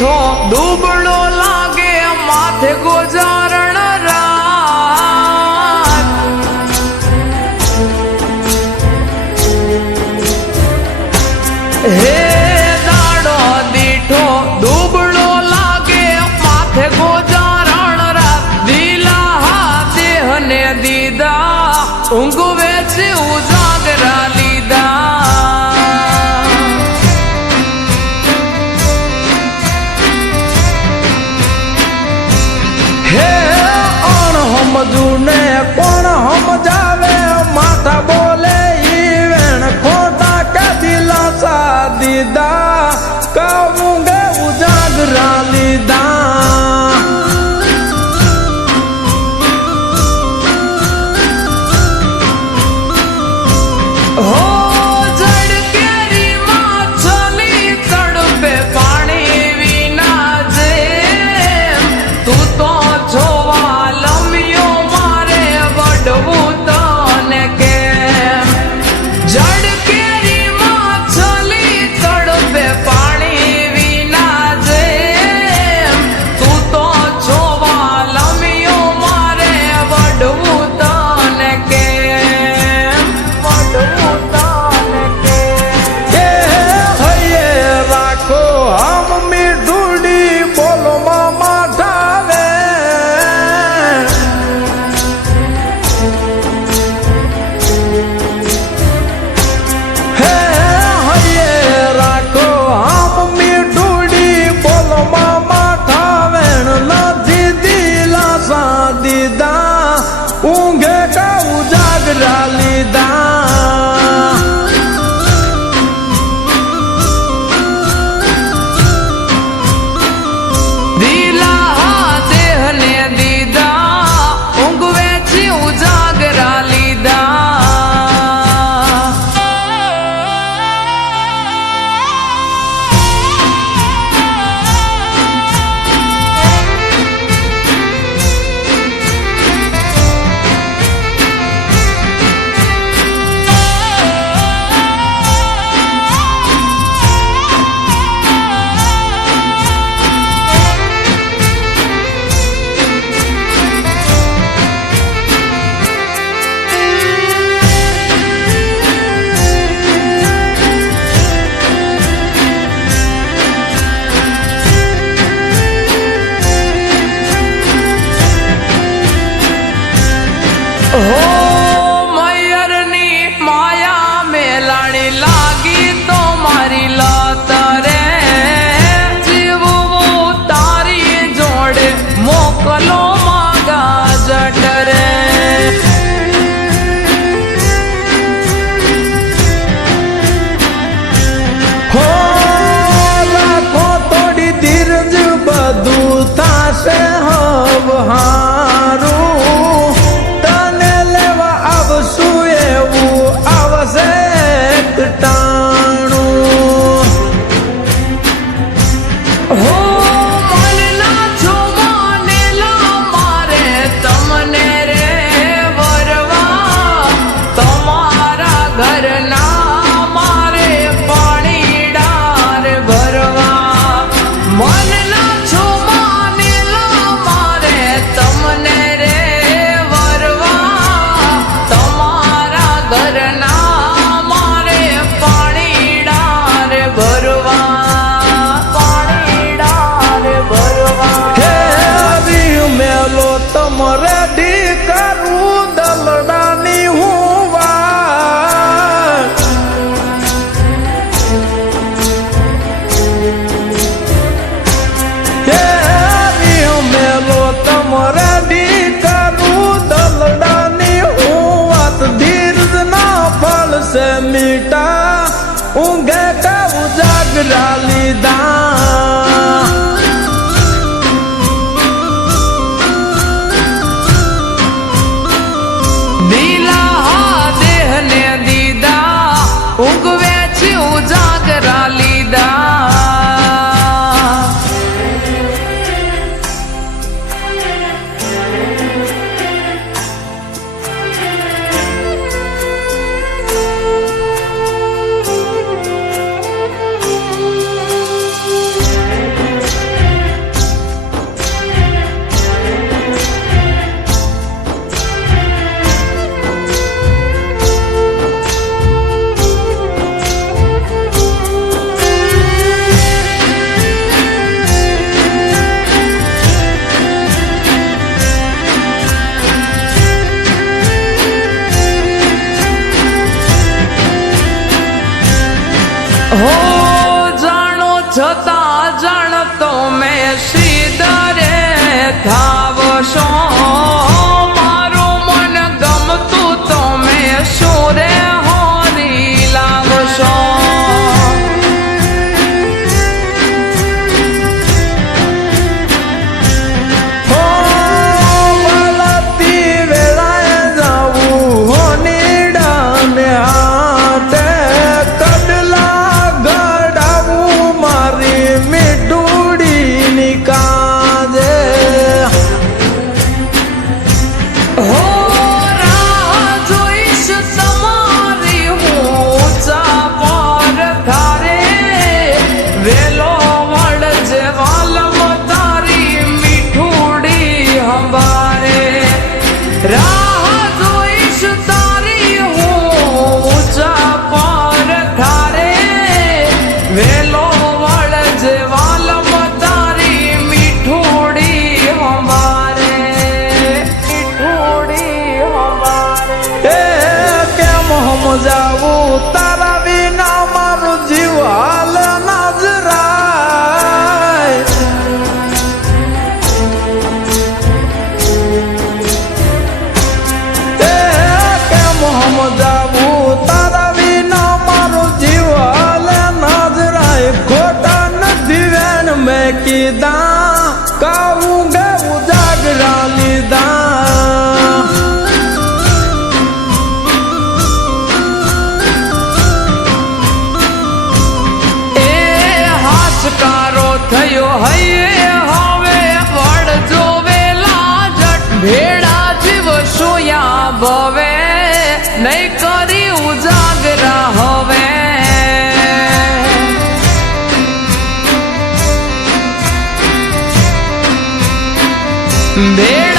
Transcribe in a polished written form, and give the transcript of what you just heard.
દીઠો દુબળો લાગે માથે ગોજારણ રાત હે દાડો દીઠો દુબળો લાગે માથે ગોજારણ રાત દીલા હા દેહને દીદા ઊંઘ વેચી ઉજાગરા લીધા સમજુને કોણ સમજાવે માથા બોલે ઈ વેણ ખોટા કે દિલાસા દીધા કહું ગે ઉજાગરા લીધા હો જડ કેરી માછલી તડપે પાણી વિના જે તું તો જોવા ઊંઘે કા ઉજાગરા લીધા દિલા દેહને દીદા ઊંઘ વેચી ઉજાગરા લીધા હો મયરની માયા મેલાણી લાગી તો મારી લત રે જીવવું તારી જોડે મોકલો માગા જટ રે હો રાખો થોડી ધીરજ બધું થાશે હવહારું હો મનના છો માનેલા મારે તમને રે વરવા તમારા ઘરના મારે પાણીડાર ભરવા મનના છો માનેલા મારે તમને રે વરવા તમારા ઘરના મારે પાણીડાર ભરવા તમારે ડી કરું દલડાની હું વાત મેં કીધા કાવું ગાવું જાગરા લીધા એ હાશકારો થયો હૈયે હવે વડ જોવેલા જટ ભેડા જીવ સોયા ભવે નહીં કરી ઉજાગરા હવે દે